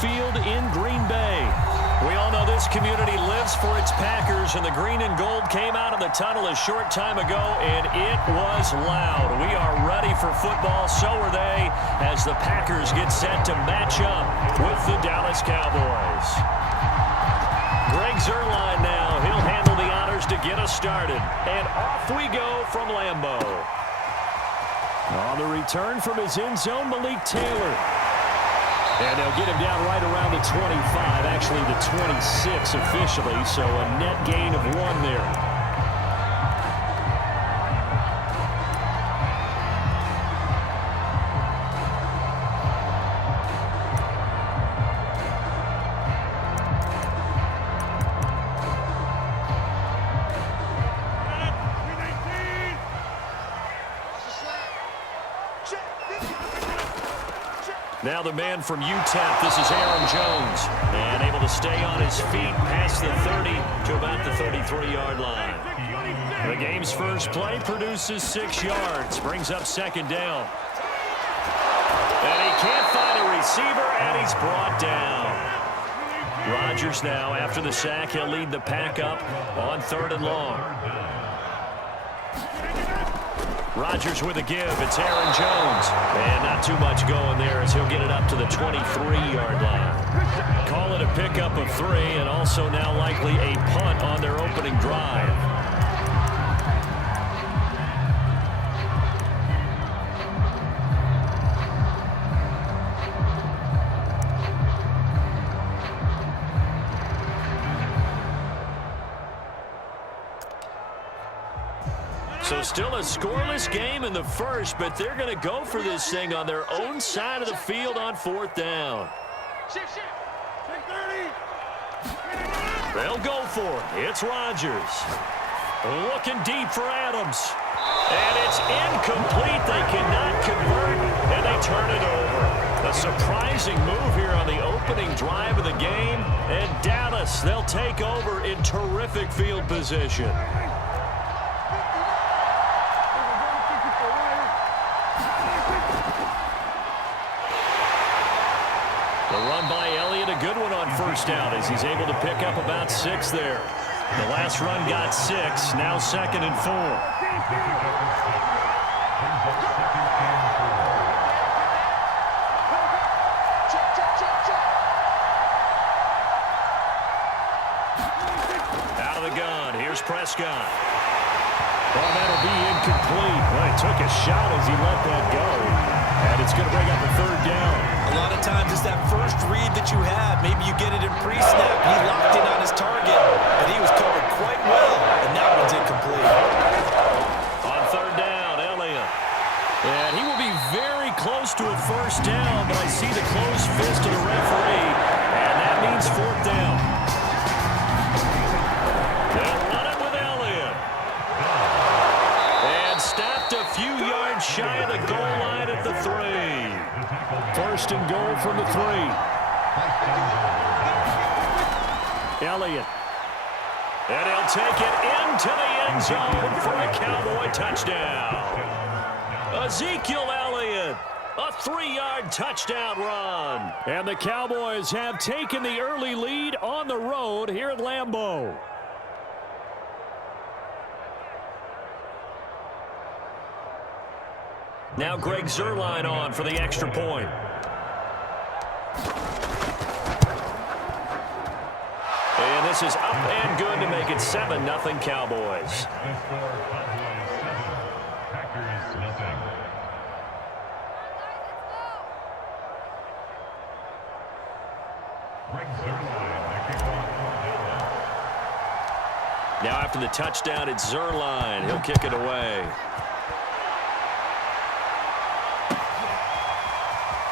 Field in Green Bay. We all know this community lives for its Packers, and the green and gold came out of the tunnel a short time ago, and it was loud. We are ready for football, so are they, as the Packers get set to match up with the Dallas Cowboys. Greg Zuerlein now. He'll handle the honors to get us started. And off we go from Lambeau. On the return from his end zone, Malik Taylor. And they'll get him down right around the 25, actually the 26 officially, so a net gain of 1 there. Now the man from UTEP, this is Aaron Jones, and able to stay on his feet past the 30 to about the 33-yard line. The game's first play produces 6 yards, brings up second down. And he can't find a receiver, and he's brought down. Rodgers now, after the sack, he'll lead the pack up on 3rd and long. Rodgers with a give. It's Aaron Jones. And not too much going there as he'll get it up to the 23-yard line. Call it a pickup of 3 and also now likely a punt on their opening drive. So still a scoreless game in the first, but they're going to go for this thing on their own side of the field on 4th down. They'll go for it. It's Rodgers. Looking deep for Adams. And it's incomplete. They cannot convert, and they turn it over. A surprising move here on the opening drive of the game. And Dallas, they'll take over in terrific field position. The run by Elliott, a good one on 1st down as he's able to pick up about 6 there. The last run got 6, now 2nd and 4. Out of the gun, here's Prescott. Well, that'll be incomplete. Well, he took a shot as he let that go. And it's going to bring up a 3rd down. A lot of times it's that first read that you have. Maybe you get it in pre-snap. He locked in on his target, but he was covered quite well, and that one's incomplete. On 3rd down, Elliott. And he will be very close to a 1st down, but I see the closed fist of the referee, and that means 4th down. They'll run it with Elliott. And stopped a few yards shy of the goal line at the 3. 1st and goal from the 3. Elliott. And he'll take it into the end zone for a Cowboy touchdown. Ezekiel Elliott, a 3-yard touchdown run. And the Cowboys have taken the early lead on the road here at Lambeau. Now Greg Zuerlein on for the extra point. And this is up and good to make it 7-0 Cowboys. Now after the touchdown, it's Zuerlein. He'll kick it away.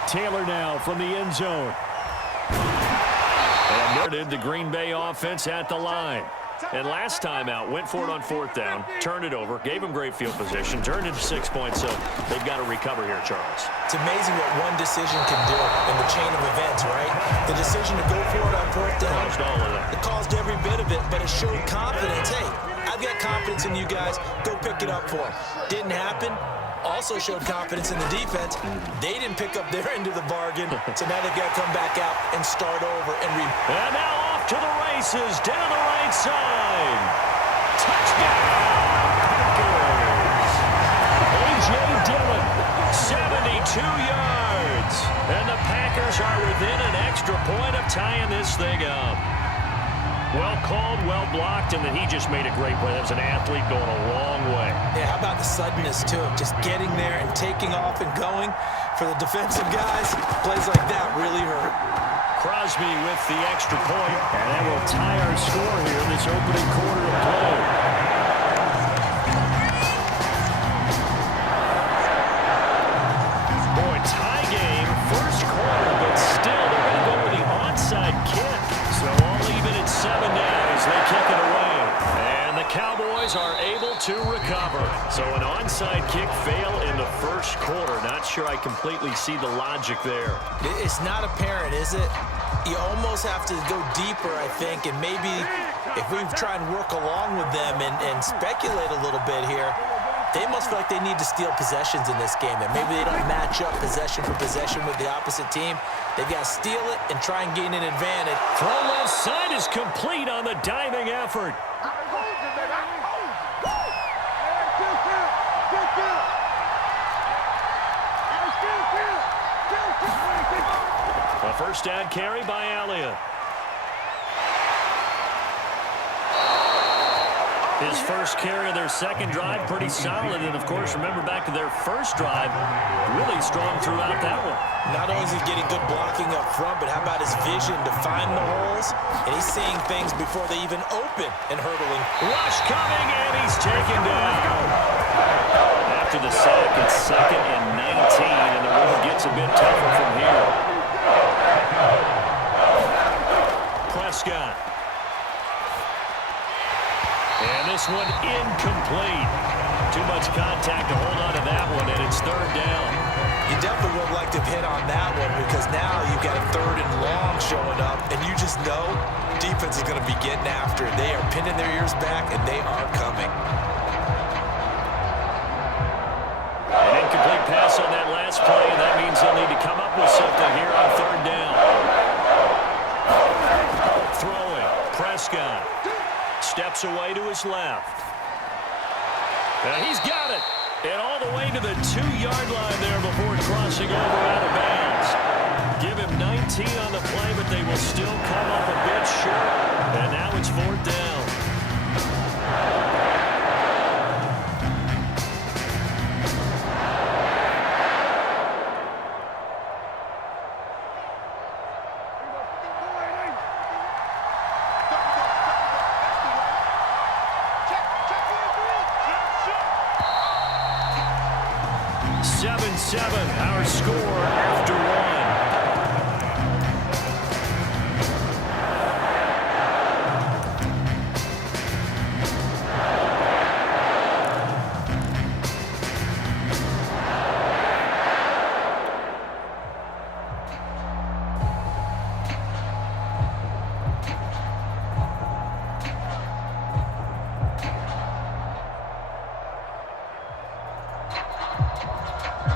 Taylor now from the end zone. And noted the Green Bay offense at the line. And last time out, went for it on 4th down, turned it over, gave them great field position, turned into 6 points, so they've got to recover here, Charles. It's amazing what one decision can do in the chain of events, right? The decision to go for it on 4th down. Caused all of that. It caused every bit of it, but it showed confidence. Hey, I've got confidence in you guys. Go pick it up for them. Didn't happen. Also showed confidence in the defense. They didn't pick up their end of the bargain, so now they've got to come back out and start over and now off to the races down the right side. Touchdown, Packers. A.J. Dillon, 72 yards. And the Packers are within an extra point of tying this thing up. Well called, well blocked, and then he just made a great play. That was an athlete going a long way. Yeah, how about the suddenness, too? Just getting there and taking off and going. For the defensive guys, plays like that really hurt. Crosby with the extra point, and that will tie our score here this opening quarter of play. Boy, tie game, first quarter, but still they're going to go with the onside kick. So all even at 7 now as they kick it away. And the Cowboys are able to recover. So an onside kick fail in the first quarter. Not sure I completely see the logic there. It's not apparent, is it? You almost have to go deeper, I think, and maybe if we try and work along with them and speculate a little bit here, they must feel like they need to steal possessions in this game, that maybe they don't match up possession for possession with the opposite team. They've got to steal it and try and gain an advantage. Throw left side is complete on the diving effort. A first down carry by Elliott. His first carry of their second drive, pretty solid. And, of course, remember back to their first drive, really strong throughout that one. Not only is he getting good blocking up front, but how about his vision to find the holes? And he's seeing things before they even open and hurdling. Rush coming, and he's taken down. After the sack, it's 2nd and 19, and the road gets a bit tougher from here. Prescott. And this one incomplete. Too much contact to hold on to that one, and it's 3rd down. You definitely would like to have hit on that one because now you've got a 3rd and long showing up, and you just know defense is going to be getting after it. They are pinning their ears back, and they are coming. An incomplete pass on that last play, and that means they'll need to come up with something here on 3rd down. Throwing, Prescott. Steps away to his left. And he's got it. And all the way to the 2-yard line there before crossing over out of bounds. Give him 19 on the play, but they will still come up a bit short. And now it's 4th down. Our score after one.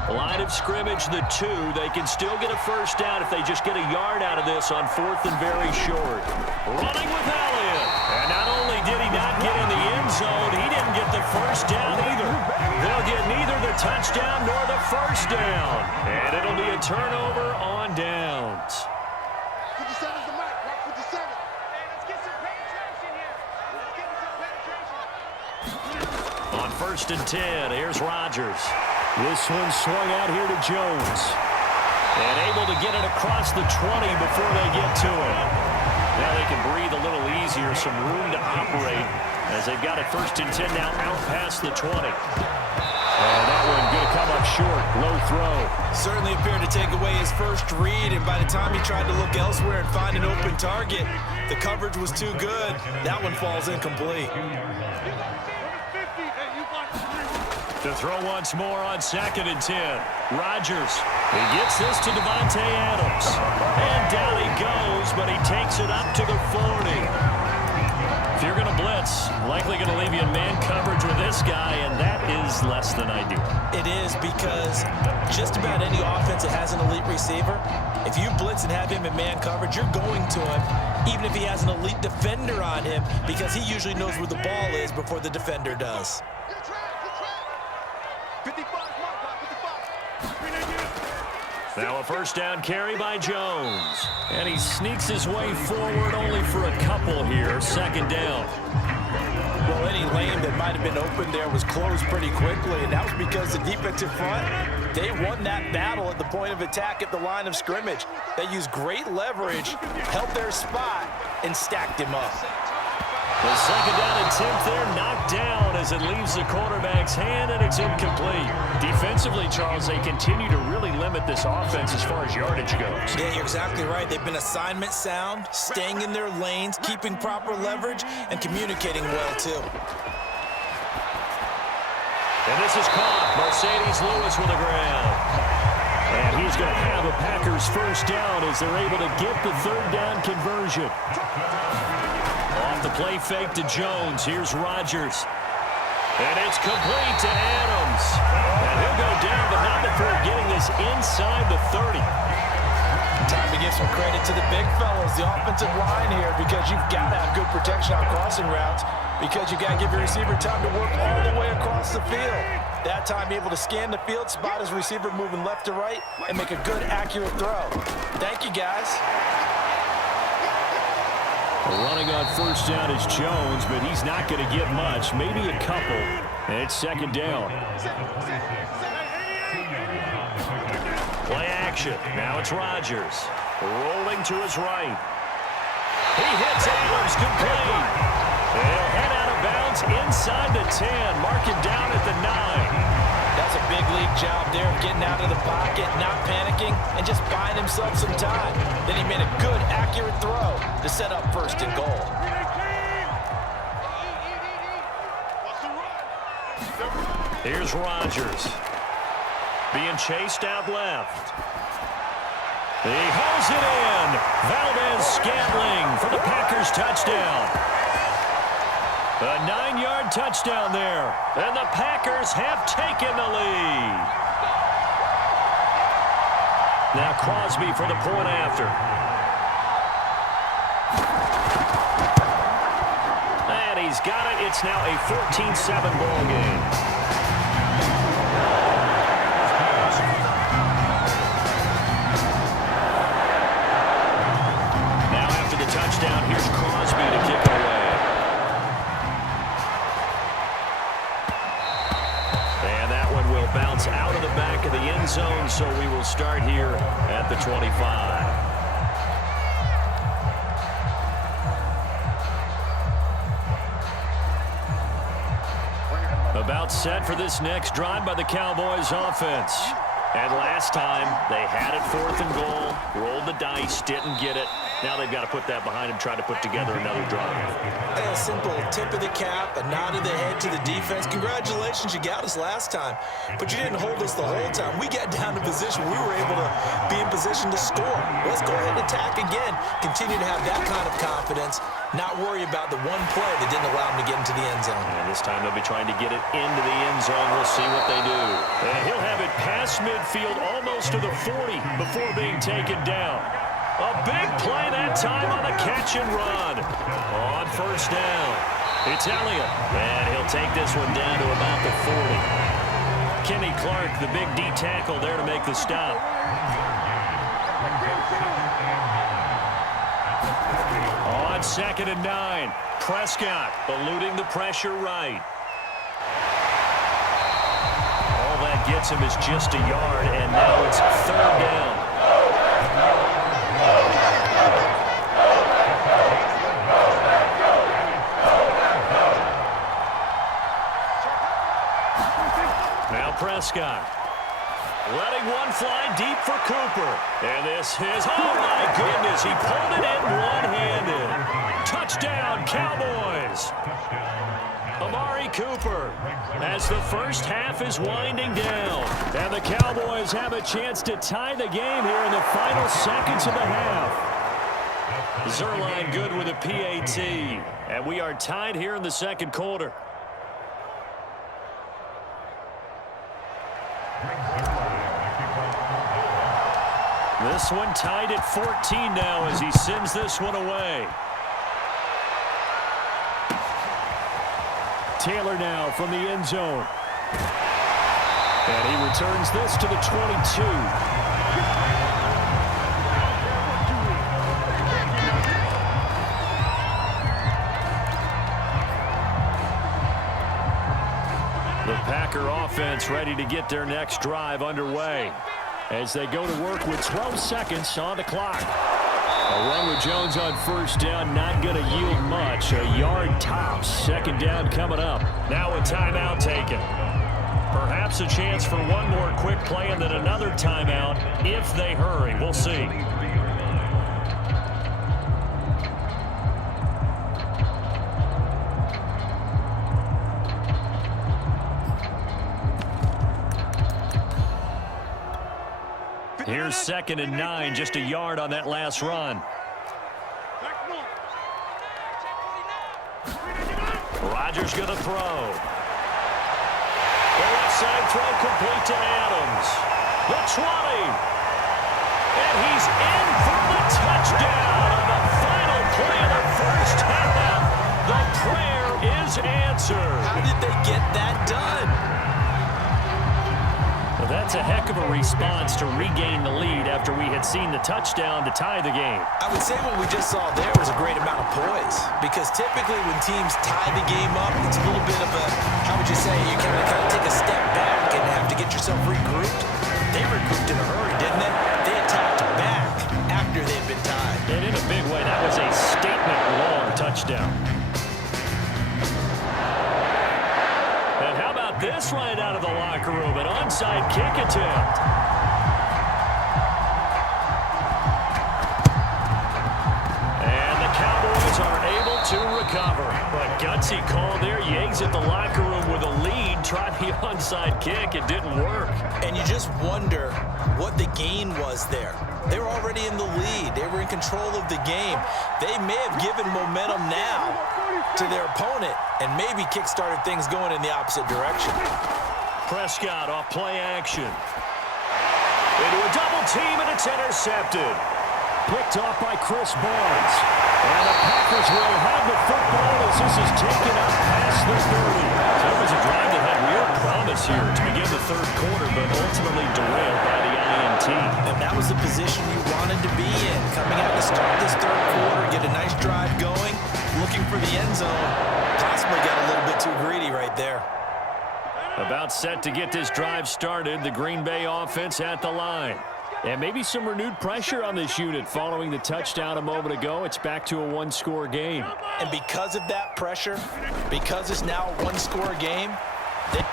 Line of scrimmage, the 2. They can still get a first down if they just get a yard out of this on 4th and very short. Running with Elliott. And not only did he not get in the end zone, he didn't get the first down either. They'll get neither the touchdown nor the first down. And it'll be a turnover on downs. 57's the mic. Rock 57. Hey, let's get some penetration here. Let's get some penetration. On 1st and 10, here's Rodgers. This one swung out here to Jones. And able to get it across the 20 before they get to it. Now they can breathe a little easier, some room to operate as they've got it 1st and 10 now out past the 20. And that one going to come up short. Low throw. Certainly appeared to take away his first read, and by the time he tried to look elsewhere and find an open target, the coverage was too good. That one falls incomplete. To throw once more on 2nd and 10. Rodgers. He gets this to Devontae Adams. And down he goes, but he takes it up to the 40. If you're going to blitz, likely going to leave you in man coverage with this guy, and that is less than ideal. It is, because just about any offense that has an elite receiver, if you blitz and have him in man coverage, you're going to him, even if he has an elite defender on him, because he usually knows where the ball is before the defender does. 55, mark, 55. Now a first down carry by Jones. And he sneaks his way forward only for a couple here. Second down. Well, any lane that might have been open there was closed pretty quickly, and that was because the defensive front, they won that battle at the point of attack at the line of scrimmage. They used great leverage, held their spot, and stacked him up. The second down attempt there knocked down as it leaves the quarterback's hand, and it's incomplete. Defensively, Charles, they continue to really limit this offense as far as yardage goes. Yeah, you're exactly right. They've been assignment sound, staying in their lanes, keeping proper leverage, and communicating well, too. And this is caught. Mercedes Lewis with the ground. And he's going to have a Packers first down as they're able to get the third down conversion. Off the play fake to Jones. Here's Rodgers. And it's complete to Adams. And he'll go down, but not before getting this inside the 30. Time to give some credit to the big fellas, the offensive line here, because you've got to have good protection on crossing routes, because you've got to give your receiver time to work all the way across the field. That time able to scan the field, spot his receiver moving left to right, and make a good, accurate throw. Thank you, guys. Running on first down is Jones, but he's not going to get much, maybe a couple. And it's second down. Play action. Now it's Rodgers. Rolling to his right. He hits Adams complete. He'll head out of bounds inside the 10. Mark him down at the 9. That's a big league job there of getting out of the pocket, not panicking, and just buying himself some time. Then he made a good, accurate throw to set up first and goal. Here's Rodgers. Being chased out left. He hauls it in. Valdez-Scantling for the Packers touchdown. A 9-yard touchdown there. And the Packers have taken the lead. Now Crosby for the point after. And he's got it. It's now a 14-7 ball game. Touchdown. Here's Crosby to kick it away. And that one will bounce out of the back of the end zone, so we will start here at the 25. About set for this next drive by the Cowboys offense. And last time, they had it 4th and goal, rolled the dice, didn't get it. Now they've got to put that behind them, try to put together another drive. A simple tip of the cap, a nod of the head to the defense. Congratulations, you got us last time, but you didn't hold us the whole time. We got down to position. We were able to be in position to score. Let's go ahead and attack again. Continue to have that kind of confidence, not worry about the one play that didn't allow them to get into the end zone. And this time they'll be trying to get it into the end zone. We'll see what they do. And he'll have it past midfield almost to the 40 before being taken down. A big play that time on the catch and run. On first down, it's Elliott. And he'll take this one down to about the 40. Kenny Clark, the big D tackle there to make the stop. On 2nd and 9, Prescott eluding the pressure right. All that gets him is just a yard, and now it's 3rd down. Now Prescott letting one fly deep for Cooper. And this is, oh my goodness, he pulled it in one-handed. Touchdown, Cowboys. Amari Cooper as the first half is winding down. And the Cowboys have a chance to tie the game here in the final seconds of the half. Zerline good with a PAT. And we are tied here in the second quarter. This one tied at 14 now as he sends this one away. Taylor now from the end zone. And he returns this to the 22. The Packer offense ready to get their next drive underway as they go to work with 12 seconds on the clock. A run with Jones on first down, not going to yield much. A yard tops. Second down coming up. Now a timeout taken. Perhaps a chance for one more quick play and then another timeout if they hurry. We'll see. Here's 2nd and 9, just a yard on that last run. Rodgers going to throw. The left side throw complete to Adams. The 20. And he's in for the touchdown on the final play of the first half. The prayer is answered. How did they get that done? Well, that's a heck of a response to regain the lead after we had seen the touchdown to tie the game. I would say what we just saw there was a great amount of poise, because typically when teams tie the game up, it's a little bit of a, how would you say, you kind of take a step back and have to get yourself regrouped. They regrouped in a hurry, didn't they? They attacked back after they'd been tied. And in a big way, that was a statement long touchdown. And how about this right out of the locker room? An onside kick attempt. And the Cowboys are able to recover. But gutsy call there. Yates at the locker room with a lead. Tried the onside kick. It didn't work. And you just wonder what the gain was there. They were already in the lead. They were in control of the game. They may have given momentum now to their opponent and maybe kick-started things going in the opposite direction. Prescott off play action. Into a double team, and it's intercepted. Picked off by Chris Barnes. And the Packers will have the football as this is taken up past the 30. That was a drive that had real promise here to begin the third quarter, but ultimately derailed by the INT. And that was the position you wanted to be in. Coming out to start this third quarter, get a nice drive going, looking for the end zone. Possibly got a little bit too greedy right there. About set to get this drive started, the Green Bay offense at the line. And maybe some renewed pressure on this unit following the touchdown a moment ago. It's back to a one-score game. And because of that pressure, because it's now a one-score game.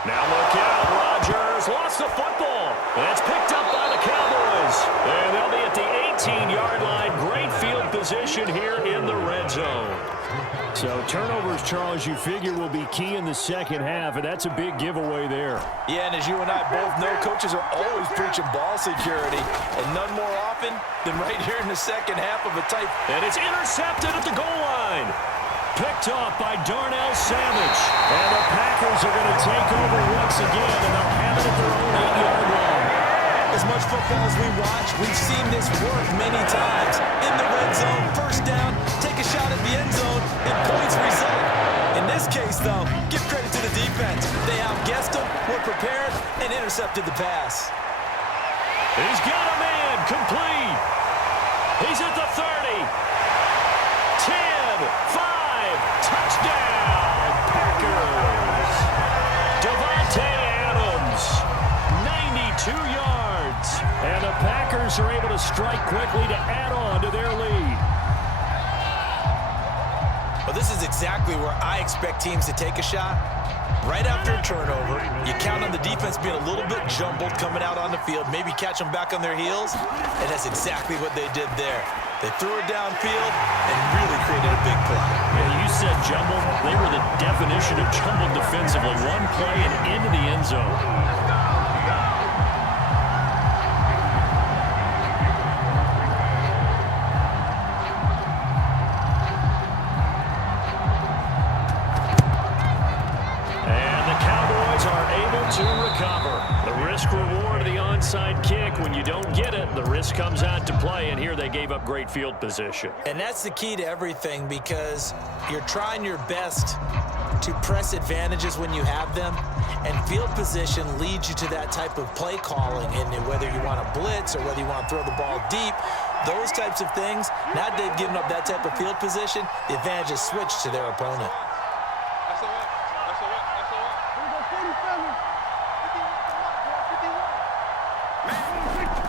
Now look out, Rodgers lost the football. And it's picked up by the Cowboys. And they'll be at the 18-yard line. Great field position here in the red zone. So turnovers, Charles, you figure will be key in the second half, and that's a big giveaway there. Yeah, and as you and I both know, coaches are always preaching ball security, and none more often than right here in the second half of a tight. And it's intercepted at the goal line. Picked off by Darnell Savage. And the Packers are going to take over once again, and they'll have it at their own 8-yard line. As much football as we watch, we've seen this work many times. In the red zone, first down, take a shot at the end zone, and points result. In this case, though, give credit to the defense. They outguessed them, were prepared, and intercepted the pass. He's got a man, complete. He's at the 30. 10, 5, touchdown, Packers. Devontae Adams, 92 yards. And the Packers are able to strike quickly to add on to their lead. Well, this is exactly where I expect teams to take a shot. Right after a turnover, you count on the defense being a little bit jumbled coming out on the field, maybe catch them back on their heels, and that's exactly what they did there. They threw it downfield and really created a big play. Yeah, you said jumbled. They were the definition of jumbled defensively. One play and into the end zone. onside kick. When you don't get it, the risk comes out to play, and here they gave up great field position. And that's the key to everything, because you're trying your best to press advantages when you have them, and field position leads you to that type of play calling. And whether you want to blitz or whether you want to throw the ball deep, those types of things, now that they've given up that type of field position, the advantage is switched to their opponent.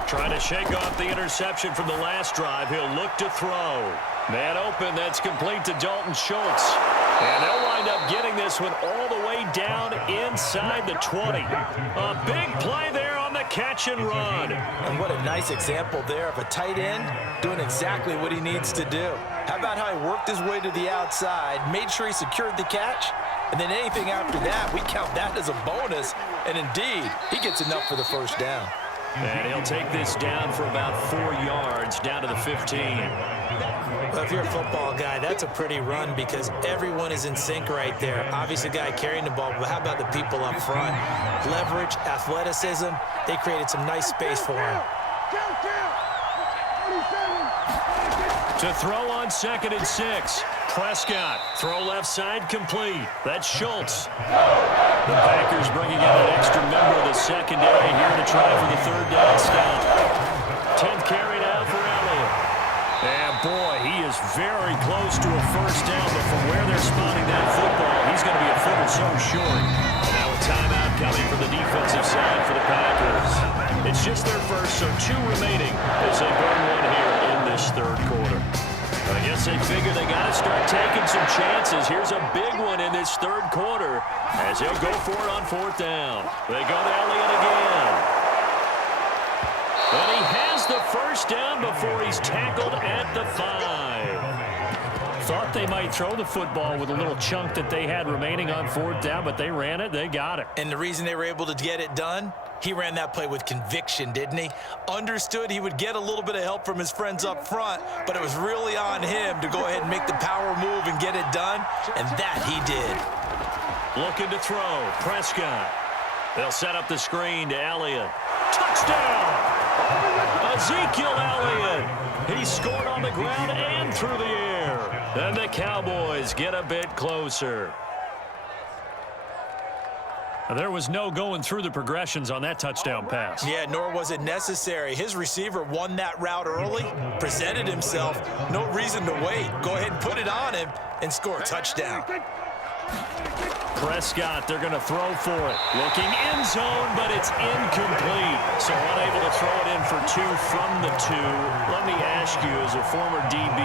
Trying to shake off the interception from the last drive. He'll look to throw. Man open, that's complete to Dalton Schultz. And they'll wind up getting this one all the way down inside the 20. A big play there on the catch and run. And what a nice example there of a tight end doing exactly what he needs to do. How about how he worked his way to the outside, made sure he secured the catch, and then anything after that, we count that as a bonus. And indeed, he gets enough for the first down. And he'll take this down for about 4 yards, down to the 15. Well, if you're a football guy, that's a pretty run because everyone is in sync right there. Obviously, the guy carrying the ball, but how about the people up front? Leverage, athleticism, they created some nice space for him. To throw on 2nd and 6. Prescott, throw left side complete. That's Schultz. The Packers bringing in an extra member of the secondary here to try for the 3rd down stop. 10th carry now for Elliott. And boy, he is very close to a first down, but from where they're spotting that football, he's going to be a foot or so short. And now a timeout coming from the defensive side for the Packers. It's just their first, so 2 remaining as they burn one here in this 3rd quarter. I guess they figure they got to start taking some chances. Here's a big one in this 3rd quarter as they'll go for it on 4th down. They go to Elliott again. And he has the first down before he's tackled at the 5. Thought they might throw the football with a little chunk that they had remaining on 4th down, but they ran it. They got it. And the reason they were able to get it done, he ran that play with conviction, didn't he? Understood he would get a little bit of help from his friends up front, but it was really on him to go ahead and make the power move and get it done, and that he did. Looking to throw, Prescott. They'll set up the screen to Elliott. Touchdown! Ezekiel Elliott. He scored on the ground and through the air. And the Cowboys get a bit closer. There was no going through the progressions on that touchdown pass. Yeah, nor was it necessary. His receiver won that route early, presented himself, no reason to wait. Go ahead and put it on him and score a touchdown. Prescott, they're going to throw for it. Looking end zone, but it's incomplete. So unable to throw it in for 2 from the 2. Let me ask you, as a former DB,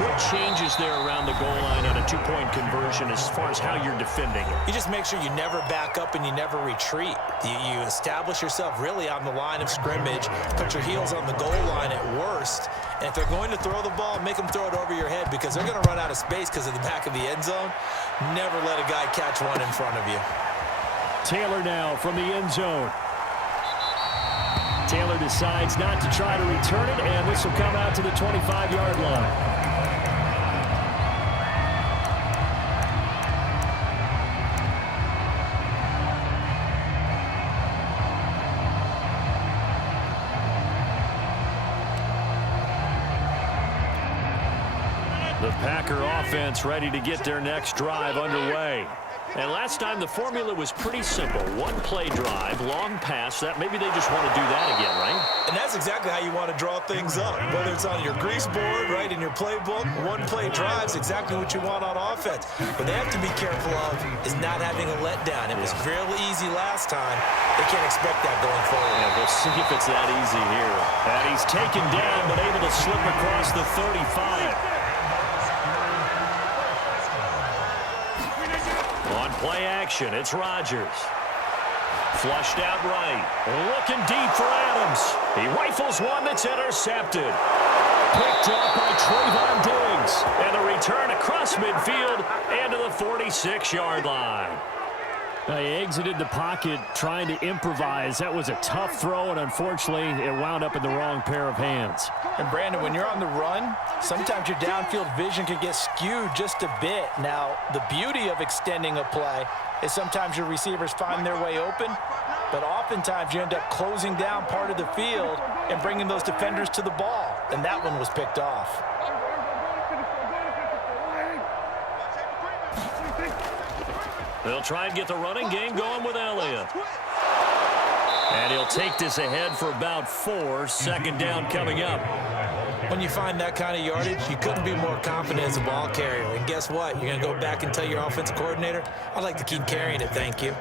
what changes there around the goal line on a 2-point conversion as far as how you're defending it? You just make sure you never back up and you never retreat. You establish yourself really on the line of scrimmage, put your heels on the goal line at worst. And if they're going to throw the ball, make them throw it over your head because they're going to run out of space because of the back of the end zone. Never let a guy catch one in front of you. Taylor now from the end zone. Taylor decides not to try to return it, and this will come out to the 25-yard line. The Packer offense ready to get their next drive underway. And last time the formula was pretty simple. 1-play drive, long pass. That maybe they just want to do that again, right? And that's exactly how you want to draw things up. Whether it's on your grease board, right, in your playbook, 1-play drive is exactly what you want on offense. What they have to be careful of is not having a letdown. It was fairly easy last time. They can't expect that going forward. Yeah, we'll see if it's that easy here. And he's taken down, but able to slip across the 35. On play action, it's Rodgers. Flushed out right. Looking deep for Adams. He rifles one that's intercepted. Picked up by Trayvon Diggs. And a return across midfield and to the 46-yard line. He exited the pocket trying to improvise. That was a tough throw, and unfortunately, it wound up in the wrong pair of hands. And Brandon, when you're on the run, sometimes your downfield vision can get skewed just a bit. Now, the beauty of extending a play is sometimes your receivers find their way open, but oftentimes you end up closing down part of the field and bringing those defenders to the ball, and that one was picked off. They'll try and get the running game going with Elliott. And he'll take this ahead for about 4. Second down coming up. When you find that kind of yardage, you couldn't be more confident as a ball carrier. And guess what? You're going to go back and tell your offensive coordinator, I'd like to keep carrying it, thank you.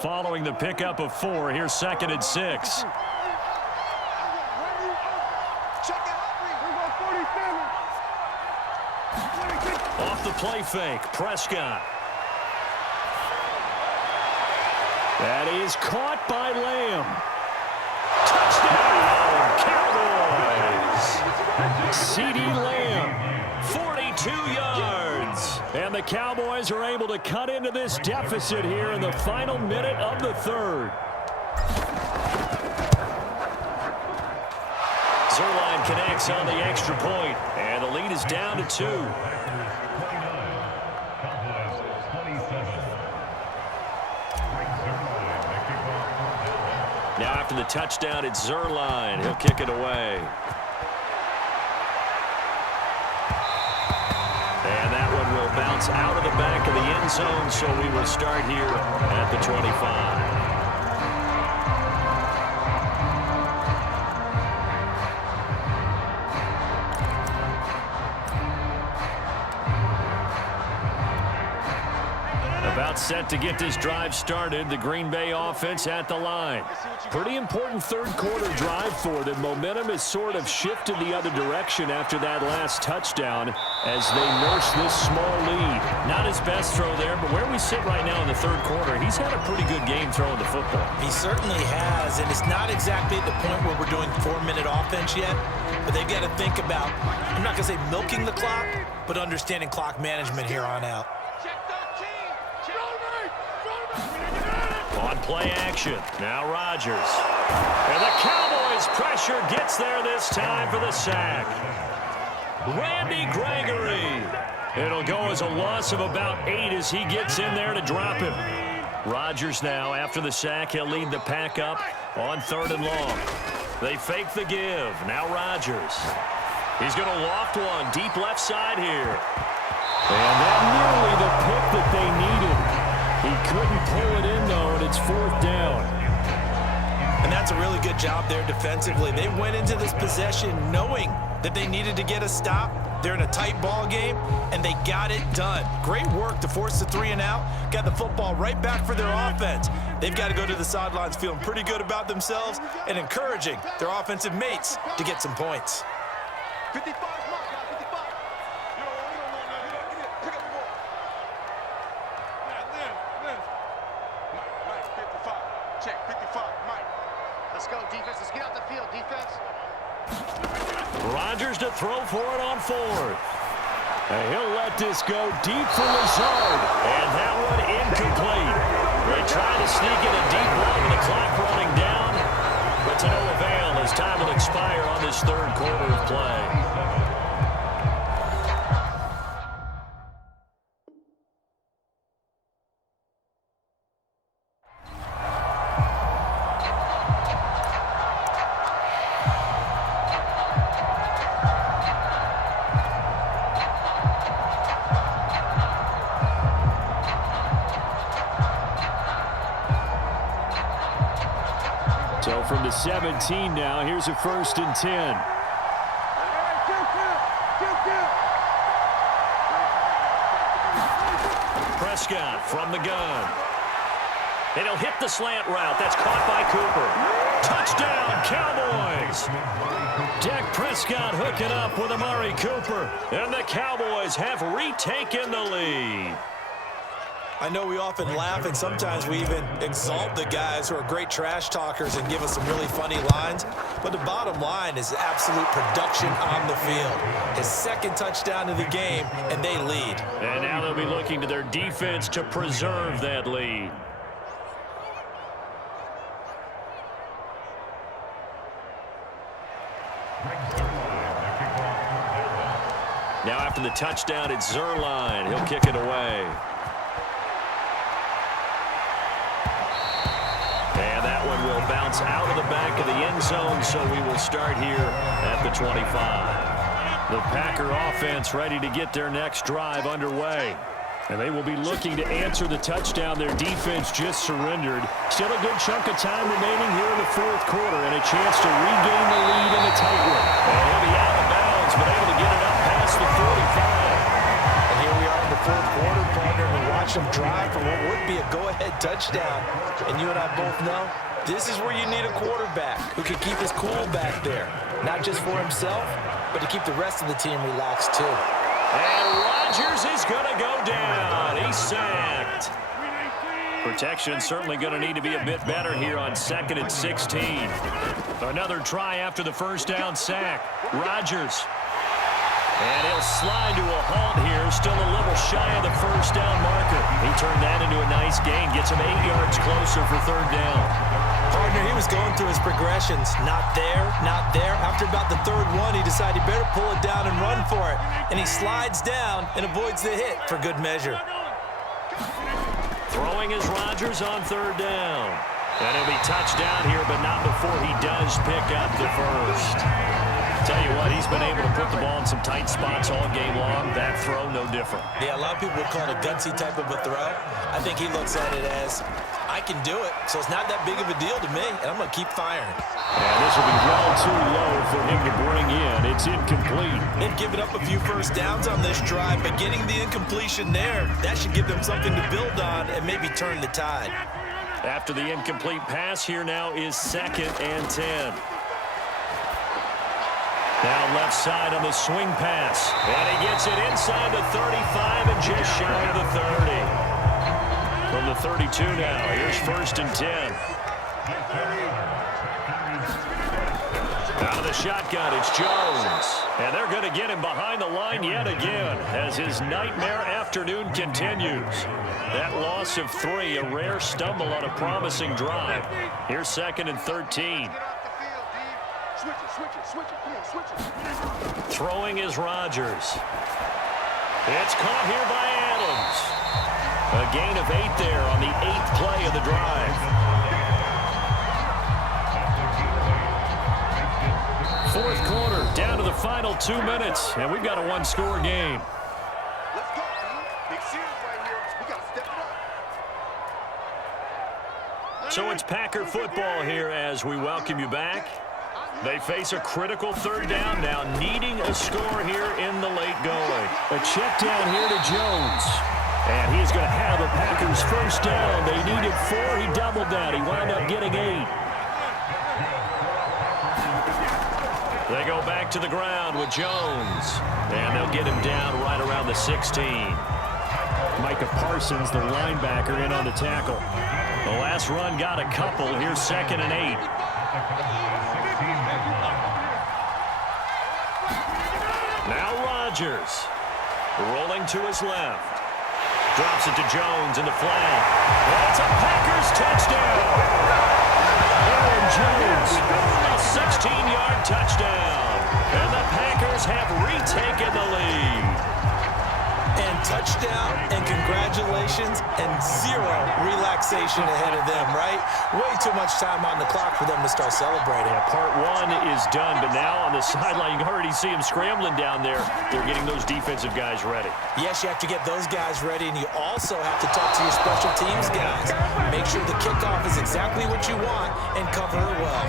Following the pickup of 4, here's 2nd and 6. Off the play fake, Prescott. That is caught by Lamb. Touchdown, Cowboys! CeeDee Lamb, 42 yards. And the Cowboys are able to cut into this deficit here in the final minute of the 3rd. Zerline connects on the extra point, and the lead is down to 2. Now after the touchdown, it's Zerline. He'll kick it away. And that one will bounce out of the back of the end zone, so we will start here at the 25. About set to get this drive started. The Green Bay offense at the line. Pretty important third-quarter drive for them. Momentum has sort of shifted the other direction after that last touchdown as they nurse this small lead. Not his best throw there, but where we sit right now in the third quarter, he's had a pretty good game throwing the football. He certainly has, and it's not exactly at the point where we're doing 4-minute offense yet, but they've got to think about, I'm not going to say milking the clock, but understanding clock management here on out. On play action, now Rodgers. And the Cowboys pressure gets there this time for the sack. Randy Gregory. It'll go as a loss of about 8 as he gets in there to drop him. Rodgers now, after the sack, he'll lead the pack up on 3rd and long. They fake the give. Now Rodgers. He's going to loft one deep left side here. And that nearly the pick that they needed. He couldn't pull it in, though, and it's 4th down. And that's a really good job there defensively. They went into this possession knowing that they needed to get a stop. They're in a tight ball game, and they got it done. Great work to force the 3 and out. Got the football right back for their offense. They've got to go to the sidelines feeling pretty good about themselves and encouraging their offensive mates to get some points. 55. Rodgers to throw for it on 4th. And he'll let this go deep for Lazard. And that one incomplete. They try to sneak in a deep one with the clock running down. But to no avail as time will expire on this 3rd quarter of play. So from the 17 now, here's a 1st and 10. Prescott from the gun. And he'll hit the slant route. That's caught by Cooper. Touchdown, Cowboys! Dak Prescott hooking up with Amari Cooper. And the Cowboys have retaken the lead. I know we often laugh, and sometimes we even exalt the guys who are great trash talkers and give us some really funny lines. But the bottom line is absolute production on the field. His 2nd touchdown of the game, and they lead. And now they'll be looking to their defense to preserve that lead. Now after the touchdown, it's Zerline. He'll kick it away. And that one will bounce out of the back of the end zone, so we will start here at the 25. The Packer offense ready to get their next drive underway. And they will be looking to answer the touchdown their defense just surrendered. Still a good chunk of time remaining here in the fourth quarter and a chance to regain the lead in a tight one. And he'll be out of bounds, but able to get it up past the 45. And here we are in the fourth quarter, partner, and watch them drive for what would be a go-ahead touchdown. And you and I both know this is where you need a quarterback who can keep his cool back there. Not just for himself, but to keep the rest of the team relaxed too. And Rodgers is going to go down. He's sacked. Protection certainly going to need to be a bit better here on 2nd and 16. Another try after the first down sack. Rodgers. And he'll slide to a halt here. Still a little shy of the first down marker. He turned that into a nice gain. Gets him 8 yards closer for third down. Partner, he was going through his progressions. Not there, not there. After about the third one, he decided he better pull it down and run for it. And he slides down and avoids the hit for good measure. Throwing is Rodgers on third down. And he'll be touched down here, but not before he does pick up the first. Tell you what, he's been able to put the ball in some tight spots all game long. That throw, no different. Yeah, a lot of people would call it a gutsy type of a throw. I think he looks at it as, I can do it, so it's not that big of a deal to me, and I'm going to keep firing. And this will be well too low for him to bring in. It's incomplete. They've given up a few first downs on this drive, but getting the incompletion there, that should give them something to build on and maybe turn the tide. After the incomplete pass, here now is 2nd and 10. Now left side on the swing pass. And he gets it inside the 35 and just shy of the 30. From the 32 now, here's 1st and 10. Out of the shotgun, it's Jones. And they're going to get him behind the line yet again as his nightmare afternoon continues. That loss of 3, a rare stumble on a promising drive. Here's 2nd and 13. Throwing is Rodgers. It's caught here by Adams. A gain of 8 there on the 8th play of the drive. Fourth quarter, down to the final 2 minutes, and we've got a one-score game. Let's go, team. Big series right here. We got to step it up. So it's Packer football here as we welcome you back. They face a critical third down now, needing a score here in the late going. A check down here to Jones. And he's going to have the Packers first down. They needed 4. He doubled that. He wound up getting 8. They go back to the ground with Jones. And they'll get him down right around the 16. Micah Parsons, the linebacker, in on the tackle. The last run got a couple. Here's 2nd and 8. Now Rodgers rolling to his left. Drops it to Jones in the flag. That's a Packers touchdown. Aaron Jones, a 16-yard touchdown. And the Packers have retaken the lead. And touchdown and congratulations and 0 relaxation ahead of them, right? Way too much time on the clock for them to start celebrating. Yeah, part 1 is done, but now on the sideline, you can already see them scrambling down there. They're getting those defensive guys ready. Yes, you have to get those guys ready, and you also have to talk to your special teams guys. Make sure the kickoff is exactly what you want and cover it well.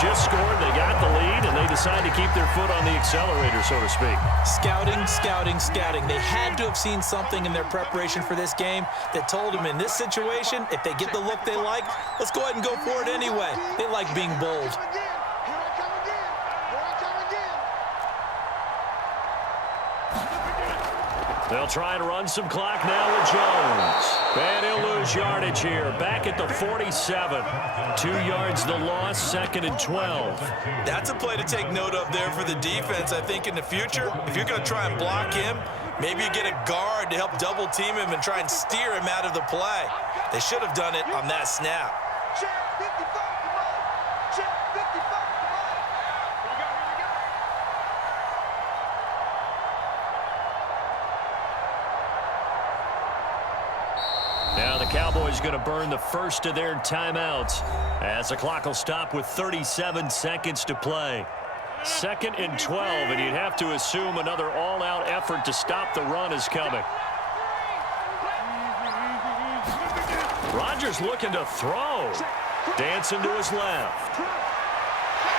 Just scored, they got the lead, and they decide to keep their foot on the accelerator, so to speak. Scouting, scouting, scouting. They had to have seen something in their preparation for this game that told them in this situation, if they get the look they like, let's go ahead and go for it anyway. They like being bold. They'll try and run some clock now with Jones. And he'll lose yardage here. Back at the 47. 2 yards the loss, 2nd and 12. That's a play to take note of there for the defense, I think, in the future. If you're going to try and block him, Maybe you get a guard to help double team him and try and steer him out of the play. They should have done it on that snap. Check 55, come on. Check 55, come on. Here we go, here we go. Now the Cowboys going to burn the first of their timeouts as the clock will stop with 37 seconds to play. 2nd and 12, and you'd have to assume another all-out effort to stop the run is coming. Rodgers looking to throw. Dancing to his left.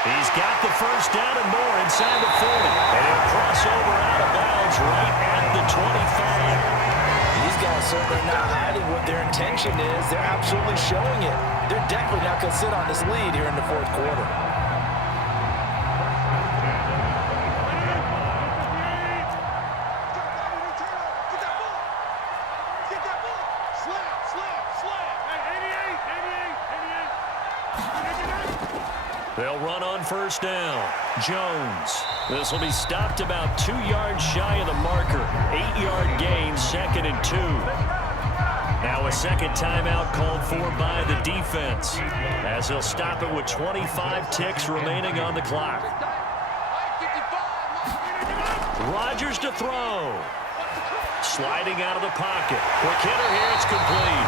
He's got the first down and more inside the 40. And he'll cross over out of bounds right at the 25. These guys certainly not hiding what their intention is. They're absolutely showing it. They're definitely not going to sit on this lead here in the fourth quarter. They'll run on first down. Jones. This will be stopped about 2 yards shy of the marker. 8-yard gain, 2nd and 2. Now a second timeout called for by the defense, as they'll stop it with 25 ticks remaining on the clock. Rodgers to throw. Sliding out of the pocket. Quick hitter here, it's complete.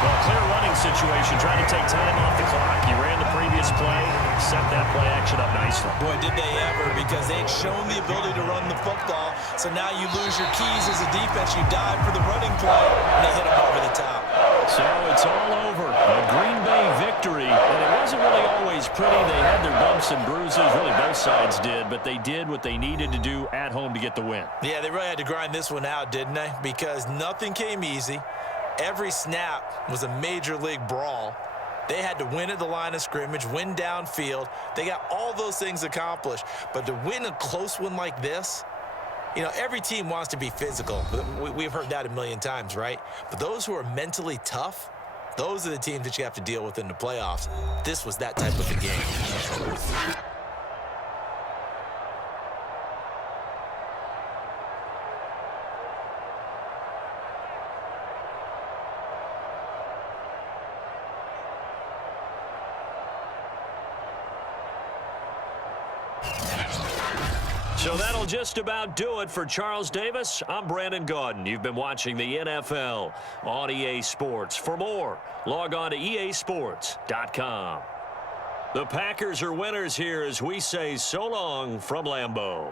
Well, clear running situation, trying to take time off the clock. You ran the previous play, set that play action up nicely. Boy, did they ever, because they'd shown the ability to run the football. So now you lose your keys as a defense. You dive for the running play, and they hit them over the top. So it's all over. A Green Bay victory, and it wasn't really always pretty. They had their bumps and bruises. Really, both sides did, but they did what they needed to do at home to get the win. Yeah, they really had to grind this one out, didn't they? Because nothing came easy. Every snap was a major league brawl. They had to win at the line of scrimmage, win downfield. They got all those things accomplished. But to win a close one like this, you know, every team wants to be physical. We've heard that a million times, right? But those who are mentally tough, those are the teams that you have to deal with in the playoffs. This was that type of a game. So that'll just about do it for Charles Davis. I'm Brandon Gaudin. You've been watching the NFL on EA Sports. For more, log on to easports.com. The Packers are winners here as we say so long from Lambeau.